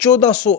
1400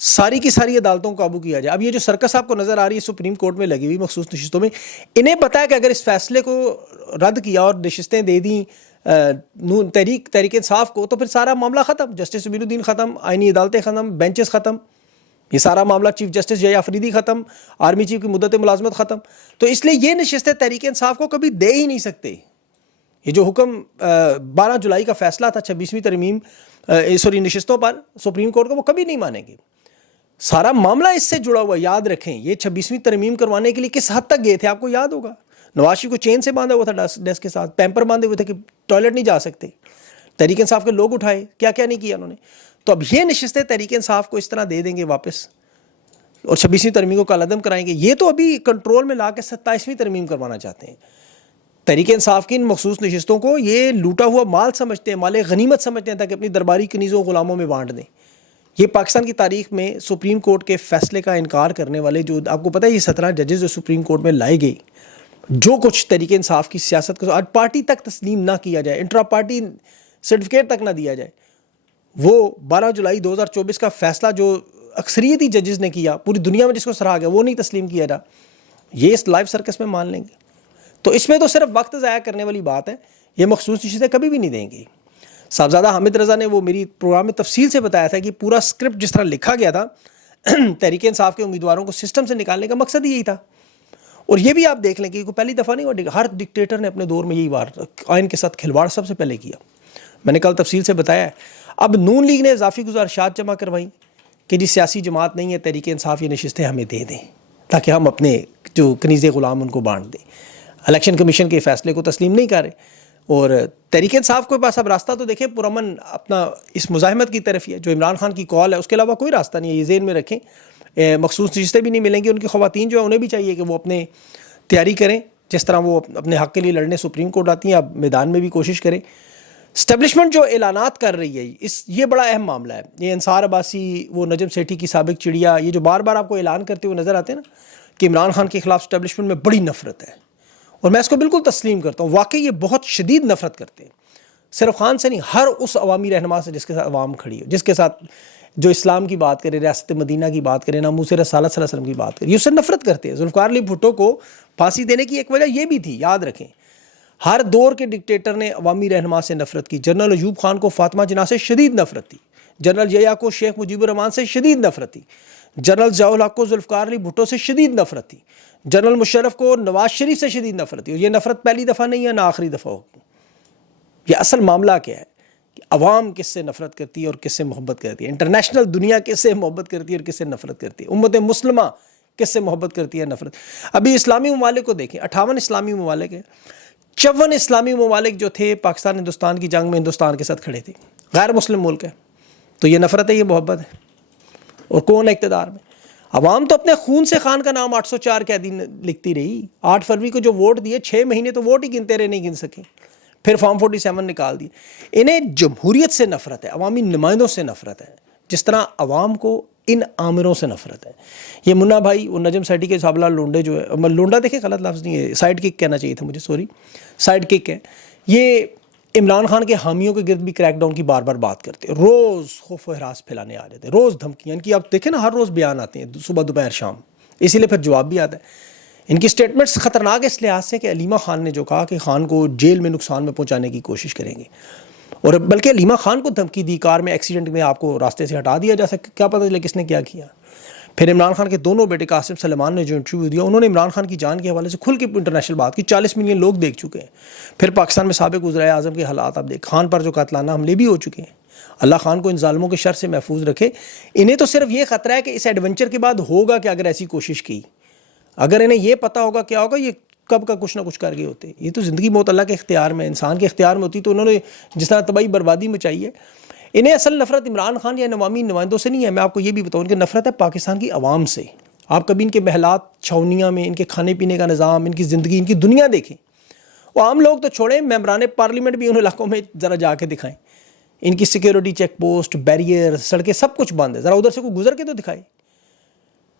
ساری کی ساری عدالتوں کو قابو کیا جائے. اب یہ جو سرکس آپ کو نظر آ رہی ہے سپریم کورٹ میں لگی ہوئی مخصوص نشستوں میں, انہیں پتہ ہے کہ اگر اس فیصلے کو رد کیا اور نشستیں دے دیں تحریک انصاف کو, تو پھر سارا معاملہ ختم, جسٹس سمیع الدین ختم, آئینی عدالتیں ختم, بینچز ختم, یہ سارا معاملہ چیف جسٹس جے آفریدی ختم, آرمی چیف کی مدت ملازمت ختم. تو اس لیے یہ نشستیں تحریک انصاف کو کبھی دے ہی نہیں سکتے. یہ جو حکم 12 جولائی کا فیصلہ تھا 26ویں ترمیم نشستوں پر سپریم کورٹ کا, وہ کبھی نہیں مانیں گے. سارا معاملہ اس سے جڑا ہوا, یاد رکھیں. یہ 26ویں ترمیم کروانے کے لیے کس حد تک گئے تھے آپ کو یاد ہوگا. نواز شریف کو چین سے باندھا ہوا تھا ڈیسک کے ساتھ, پیمپر باندھے ہوئے تھے کہ ٹوائلٹ نہیں جا سکتے. تحریک انصاف کے لوگ اٹھائے, کیا کیا نہیں کیا انہوں نے. تو اب یہ نشستیں تحریک انصاف کو اس طرح دے دیں گے واپس اور 26ویں ترمیم کو کالعدم کرائیں گے. یہ تو ابھی کنٹرول میں لا کے 27ویں ترمیم کروانا چاہتے ہیں. تحریک انصاف کی ان مخصوص نشستوں کو یہ لوٹا ہوا مال سمجھتے ہیں, مال غنیمت سمجھتے ہیں, تاکہ اپنی درباری کنیزوں غلاموں میں بانٹ دیں. یہ پاکستان کی تاریخ میں سپریم کورٹ کے فیصلے کا انکار کرنے والے, جو آپ کو پتہ ہے یہ 17 ججز جو سپریم کورٹ میں لائے گئے, جو کچھ تحریک انصاف کی سیاست کو آج پارٹی تک تسلیم نہ کیا جائے, انٹرا پارٹی سرٹیفکیٹ تک نہ دیا جائے, وہ 12 جولائی 2024 کا فیصلہ جو اکثریتی ججز نے کیا, پوری دنیا میں جس کو سراہا گیا, وہ نہیں تسلیم کیا جا, یہ اس لائیو سرکس میں مان لیں گے. تو اس میں تو صرف وقت ضائع کرنے والی بات ہے. یہ مخصوص چیزیں کبھی بھی نہیں دیں گی. صاحبزادہ حامد رضا نے وہ میری پروگرام میں تفصیل سے بتایا تھا کہ پورا اسکرپٹ جس طرح لکھا گیا تھا تحریک انصاف کے امیدواروں کو سسٹم سے نکالنے کا مقصد یہی تھا. اور یہ بھی آپ دیکھ لیں کہ کوئی پہلی دفعہ نہیں ہوا, ہر ڈکٹیٹر نے اپنے دور میں یہی بار آئین کے ساتھ کھلواڑ سب سے پہلے کیا. میں نے کل تفصیل سے بتایا ہے. اب نون لیگ نے اضافی گزارشات جمع کروائیں کہ جی سیاسی جماعت نہیں ہے, تحریک انصاف یہ نشستیں ہمیں دے دیں تاکہ ہم اپنے جو کنیز غلام ان کو بانٹ دیں. الیکشن کمیشن کے فیصلے کو تسلیم نہیں کر رہے, اور تحریک انصاف کے پاس اب راستہ تو دیکھیں پرامن اپنا اس مزاحمت کی طرف ہی ہے جو عمران خان کی کال ہے, اس کے علاوہ کوئی راستہ نہیں ہے. یہ ذہن میں رکھیں. مخصوص نشستیں بھی نہیں ملیں گی. ان کی خواتین جو ہیں انہیں بھی چاہیے کہ وہ اپنے تیاری کریں, جس طرح وہ اپنے حق کے لیے لڑنے سپریم کورٹ آتی ہیں, اب میدان میں بھی کوشش کریں. اسٹیبلشمنٹ جو اعلانات کر رہی ہے یہ بڑا اہم معاملہ ہے. یہ انصار عباسی, وہ نجم سیٹھی کی سابق چڑیا, یہ جو بار بار آپ کو اعلان کرتے ہوئے نظر آتے ہیں نا کہ عمران خان کے خلاف اسٹیبلشمنٹ میں بڑی نفرت ہے, اور میں اس کو بالکل تسلیم کرتا ہوں. واقعی یہ بہت شدید نفرت کرتے ہیں, صرف خان سے نہیں, ہر اس عوامی رہنما سے جس کے ساتھ عوام کھڑی ہو, جس کے ساتھ جو اسلام کی بات کرے, ریاست مدینہ کی بات کرے, ناموس رسالت صلی اللہ علیہ وسلم کی بات کرے, یہ اس سے نفرت کرتے ہیں. ذوالفقار علی بھٹو کو پھانسی دینے کی ایک وجہ یہ بھی تھی, یاد رکھیں. ہر دور کے ڈکٹیٹر نے عوامی رہنما سے نفرت کی. جنرل ایوب خان کو فاطمہ جناح سے شدید نفرت تھی, جنرل ضیاء کو شیخ مجیب الرحمان سے شدید نفرت تھی, جنرل ضیاء الحق کو ذوالفقار علی بھٹو سے شدید نفرت تھی, جنرل مشرف کو نواز شریف سے شدید نفرت تھی. اور یہ نفرت پہلی دفعہ نہیں ہے, نہ آخری دفعہ ہوگی. یہ اصل معاملہ کیا ہے کہ عوام کس سے نفرت کرتی ہے اور کس سے محبت کرتی ہے, انٹرنیشنل دنیا کس سے محبت کرتی ہے اور کس سے نفرت کرتی ہے, امت مسلمہ کس سے محبت کرتی ہے, نفرت. ابھی اسلامی ممالک کو دیکھیں, 58 اسلامی ممالک ہیں, 54 اسلامی ممالک جو تھے پاکستان ہندوستان کی جنگ میں ہندوستان کے ساتھ کھڑے تھے, غیر مسلم ملک ہے. تو یہ نفرت ہے, یہ محبت ہے. اور کون ہے اقتدار میں؟ عوام تو اپنے خون سے خان کا نام 804 قیدی لکھتی رہی. 8 فروری کو جو ووٹ دیے 6 مہینے تو ووٹ ہی گنتے رہے, نہیں گن سکے. پھر فارم 47 نکال دیے. انہیں جمہوریت سے نفرت ہے, عوامی نمائندوں سے نفرت ہے, جس طرح عوام کو ان آمروں سے نفرت ہے. یہ منا بھائی, وہ نجم سیٹھی کے سابلہ لونڈے جو ہے, لونڈا دیکھیں غلط لفظ نہیں ہے, سائڈ کک کہنا چاہیے تھا مجھے, سوری, سائڈ کک ہے. یہ عمران خان کے حامیوں کے گرد بھی کریک ڈاؤن کی بار بار بات کرتے ہیں, روز خوف و ہراس پھیلانے آ جاتے ہیں, روز دھمکیاں. ان کی آپ دیکھیں نا, ہر روز بیان آتے ہیں, صبح دوپہر شام, اسی لیے پھر جواب بھی آتا ہے. ان کی سٹیٹمنٹس خطرناک اس لحاظ سے کہ علیمہ خان نے جو کہا کہ خان کو جیل میں نقصان میں پہنچانے کی کوشش کریں گے, اور بلکہ علیمہ خان کو دھمکی دی, کار میں ایکسیڈنٹ میں آپ کو راستے سے ہٹا دیا جا سکتا, کیا پتہ چلے کس نے کیا کیا. پھر عمران خان کے دونوں بیٹے قاسم سلیمان نے جو انٹرویو دیا, انہوں نے عمران خان کی جان کے حوالے سے کھل کے انٹرنیشنل بات کی. 40 ملین لوگ دیکھ چکے ہیں. پھر پاکستان میں سابق وزرائے اعظم کے حالات آپ دیکھ, خان پر جو قاتلانہ حملے بھی ہو چکے ہیں. اللہ خان کو ان ظالموں کے شر سے محفوظ رکھے. انہیں تو صرف یہ خطرہ ہے کہ اس ایڈونچر کے بعد ہوگا کہ اگر ایسی کوشش کی, اگر انہیں یہ پتہ ہوگا کیا ہوگا, یہ کب کا کچھ نہ کچھ کر گئے ہوتے. یہ تو زندگی موت اللہ کے اختیار میں, انسان کے اختیار میں ہوتی, تو انہوں نے جس طرح تباہی بربادی مچائی ہے. انہیں اصل نفرت عمران خان یا عوامی نمائندوں سے نہیں ہے, میں آپ کو یہ بھی بتاؤں, ان کی نفرت ہے پاکستان کی عوام سے. آپ کبھی ان کے محلات چھاونیاں میں ان کے کھانے پینے کا نظام, ان کی زندگی, ان کی دنیا دیکھیں. وہ عام لوگ تو چھوڑیں, ممبران پارلیمنٹ بھی ان علاقوں میں ذرا جا کے دکھائیں. ان کی سیکیورٹی چیک پوسٹ, بیریئر, سڑکیں سب کچھ بند ہے. ذرا ادھر سے کوئی گزر کے تو دکھائے.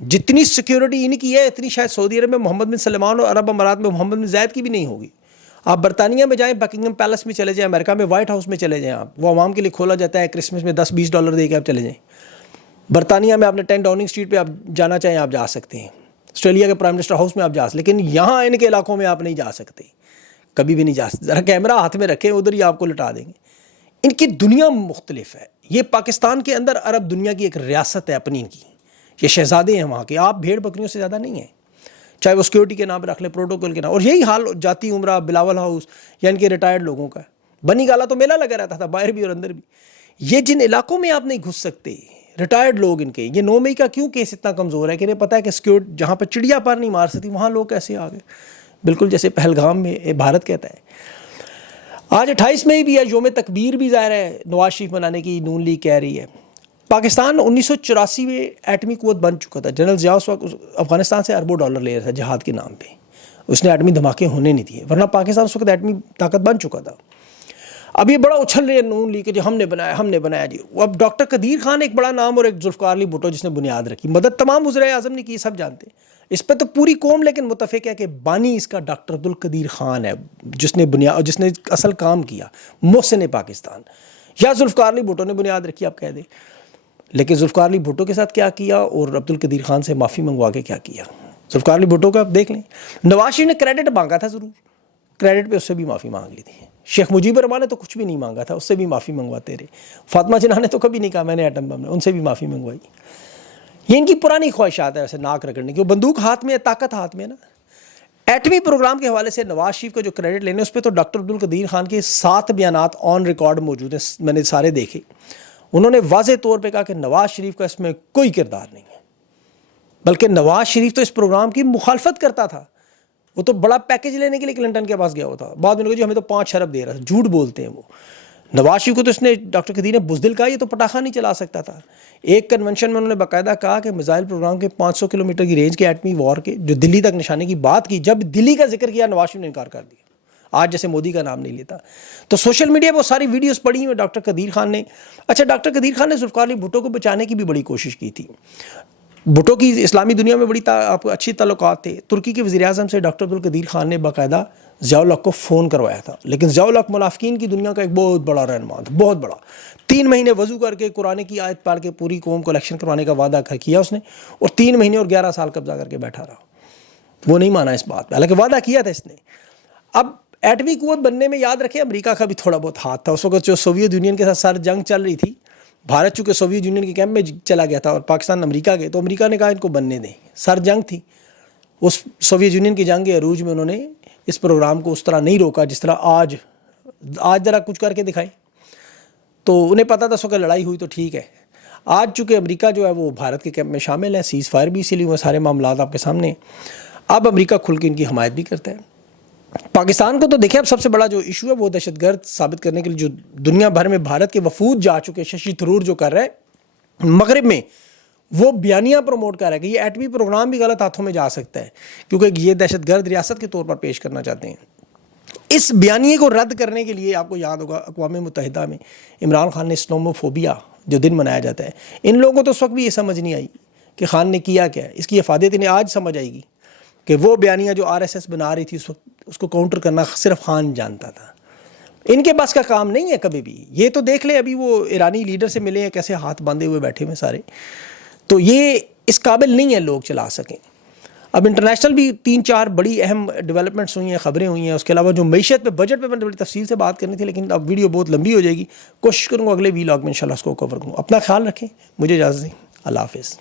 جتنی سیکیورٹی ان کی ہے اتنی شاید سعودی عرب میں محمد بن سلمان اور عرب امارات میں محمد بن زید کی بھی نہیں ہوگی. آپ برطانیہ میں جائیں, بکنگم پیلس میں چلے جائیں, امریکہ میں وائٹ ہاؤس میں چلے جائیں, آپ وہ عوام کے لیے کھولا جاتا ہے, کرسمس میں $10-20 دے کے آپ چلے جائیں. برطانیہ میں آپ نے 10 ڈاؤننگ اسٹریٹ پہ آپ جانا چاہیں آپ جا سکتے ہیں، آسٹریلیا کے پرائم منسٹر ہاؤس میں آپ جا سکتے، لیکن یہاں ان کے علاقوں میں آپ نہیں جا سکتے، کبھی بھی نہیں جا سکتے. ذرا کیمرہ ہاتھ میں رکھیں، ادھر ہی آپ کو لٹا دیں گے. ان کی دنیا مختلف ہے. یہ پاکستان کے اندر عرب دنیا کی ایک ریاست ہے اپنی، ان کی یہ شہزادے ہیں وہاں کے. آپ بھیڑ بکریوں سے زیادہ نہیں ہیں، چاہے وہ سیکورٹی کے نام پہ رکھ لیں، پروٹوکول کے نام. اور یہی حال جاتی عمرہ، بلاول ہاؤس یا ان کے ریٹائرڈ لوگوں کا. بنی گالا تو میلہ لگا رہتا تھا باہر بھی اور اندر بھی. یہ جن علاقوں میں آپ نہیں گھس سکتے، ریٹائرڈ لوگ ان کے. یہ 9 مئی کا کیوں کیس اتنا کمزور ہے کہ انہیں پتہ ہے کہ سیکورٹی جہاں پہ چڑیا پر نہیں مار سکتی وہاں لوگ کیسے آ گئے. بالکل جیسے پہلگام میں بھارت کہتا ہے. آج 28 مئی بھی ہے، یوم تکبیر بھی ظاہر ہے نواز شریف منانے کی نون لیگ کہہ رہی ہے. پاکستان 1984 میں ایٹمی قوت بن چکا تھا. جنرل ضیاء اس وقت افغانستان سے اربوں ڈالر لے رہا تھا جہاد کے نام پہ. اس نے ایٹمی دھماکے ہونے نہیں دیے، ورنہ پاکستان اس وقت ایٹمی طاقت بن چکا تھا. اب یہ بڑا اچھل رہے ہیں نون لیگ کہ جو ہم نے بنایا جی. اب ڈاکٹر قدیر خان ایک بڑا نام اور ایک ذوالفقار علی بھٹو جس نے بنیاد رکھی. مدد تمام وزرائے اعظم نے کی، سب جانتے ہیں. اس پہ تو پوری قوم لیکن متفق ہے کہ بانی اس کا ڈاکٹر عبدالقدیر خان ہے، جس نے اصل کام کیا، محسن پاکستان. یا ذوالفقار علی بھٹو نے بنیاد رکھی آپ کہہ دیں، لیکن ذوالفقار علی بھٹو کے ساتھ کیا کیا اور عبدالقدیر خان سے معافی منگوا کے کیا کیا. ذوالفقار علی بھٹو کا آپ دیکھ لیں. نواز شریف نے کریڈٹ مانگا تھا، ضرور کریڈٹ پہ اس سے بھی معافی مانگ لی تھی. شیخ مجیب الرحمان نے تو کچھ بھی نہیں مانگا تھا، اس سے بھی معافی منگواتے رہے. فاطمہ جناح نے تو کبھی نہیں کہا میں نے ایٹم بم، ان سے بھی معافی منگوائی. یہ ان کی پرانی خواہشات ہے ویسے ناک رگڑنے کی. وہ بندوق ہاتھ میں ہے، طاقت ہاتھ میں ہے نا. ایٹمی پروگرام کے حوالے سے نواز شریف کا جو کریڈٹ لینے اس پہ تو ڈاکٹر عبدالقدیر خان کے 7 بیانات آن ریکارڈ موجود ہیں، میں نے سارے دیکھے. انہوں نے واضح طور پہ کہا کہ نواز شریف کا اس میں کوئی کردار نہیں ہے، بلکہ نواز شریف تو اس پروگرام کی مخالفت کرتا تھا. وہ تو بڑا پیکج لینے کے لیے کلنٹن کے پاس گیا ہوا تھا. بعد میں نے کہا جی ہمیں تو 5 ارب دے رہا تھا. جھوٹ بولتے ہیں وہ. نواز شریف کو تو اس نے ڈاکٹر قدیر نے بزدل کہا یہ تو پٹاخہ نہیں چلا سکتا تھا. ایک کنونشن میں انہوں نے باقاعدہ کہا کہ میزائل پروگرام کے 500 کلومیٹر کی رینج کے ایٹمی وار کے جو دلی تک نشانے کی بات کی، جب دلی کا ذکر کیا نواز شریف نے انکار کر دیا. آج جیسے مودی کا نام نہیں لیتا. تو سوشل میڈیا پہ وہ ساری ویڈیوز پڑی ہوئی ڈاکٹر قدیر خان نے. اچھا ڈاکٹر قدیر خان نے ذوالفقار علی بھٹو کو بچانے کی بھی بڑی کوشش کی تھی. بھٹو کی اسلامی دنیا میں بڑی آپ کو اچھی تعلقات تھے. ترکی کے وزیر اعظم سے ڈاکٹر عبدالقدیر خان نے باقاعدہ ضیاء الحق کو فون کروایا تھا. لیکن ضیاء الحق منافقین کی دنیا کا ایک بہت بڑا رہنما تھا، بہت بڑا. 3 مہینے وضو کر کے قرآن کی آیت پڑھ کے پوری قوم کو الیکشن کروانے کا وعدہ کیا اس نے، اور 3 مہینے اور 11 سال قبضہ کر کے بیٹھا رہا. وہ نہیں مانا اس بات پہ، حالانکہ وعدہ کیا تھا اس نے. اب ایٹمی قوت بننے میں یاد رکھیں امریکہ کا بھی تھوڑا بہت ہاتھ تھا. اس وقت جو سوویت یونین کے ساتھ سر جنگ چل رہی تھی، بھارت چونکہ سوویت یونین کے کیمپ میں چلا گیا تھا اور پاکستان امریکہ کے، تو امریکہ نے کہا ان کو بننے دیں. سر جنگ تھی اس سوویت یونین کی جنگ عروج میں. انہوں نے اس پروگرام کو اس طرح نہیں روکا جس طرح آج ذرا کچھ کر کے دکھائیں. تو انہیں پتہ تھا اس وقت لڑائی ہوئی تو ٹھیک ہے. آج چونکہ امریکہ جو ہے وہ بھارت کے کیمپ میں شامل ہے، سیز فائر بھی اسی لیے سارے معاملات آپ کے سامنے. اب امریکہ کھل کے ان کی حمایت بھی کرتا ہے. پاکستان کو تو دیکھیں اب سب سے بڑا جو ایشو ہے وہ دہشت گرد ثابت کرنے کے لیے جو دنیا بھر میں بھارت کے وفود جا چکے، ششی تھرور جو کر رہا ہے مغرب میں، وہ بیانیہ پروموٹ کر رہا ہے کہ یہ ایٹمی پروگرام بھی غلط ہاتھوں میں جا سکتا ہے کیونکہ یہ دہشت گرد ریاست کے طور پر پیش کرنا چاہتے ہیں. اس بیانیے کو رد کرنے کے لیے آپ کو یاد ہوگا اقوام متحدہ میں عمران خان نے اسلاموفوبیا جو دن منایا جاتا ہے، ان لوگوں کو تو اس وقت بھی یہ سمجھ نہیں آئی کہ خان نے کیا کیا ہے. اس کی افادیت انہیں آج سمجھ آئے گی کہ وہ بیانیہ جو RSS بنا رہی تھی اس وقت اس کو کاؤنٹر کرنا صرف خان جانتا تھا. ان کے پاس کا کام نہیں ہے کبھی بھی. یہ تو دیکھ لیں ابھی وہ ایرانی لیڈر سے ملے ہیں کیسے ہاتھ باندھے ہوئے بیٹھے ہوئے سارے. تو یہ اس قابل نہیں ہے لوگ چلا سکیں. اب انٹرنیشنل بھی 3-4 بڑی اہم ڈیولپمنٹس ہوئی ہیں، خبریں ہوئی ہیں. اس کے علاوہ جو معیشت پہ بجٹ پہ میں نے بڑی تفصیل سے بات کرنی تھی، لیکن اب ویڈیو بہت لمبی ہو جائے گی. کوشش کروں گا اگلے ویلاگ میں انشاءاللہ اس کو کور کروں. اپنا خیال رکھیں. مجھے اجازت دیں. اللہ حافظ.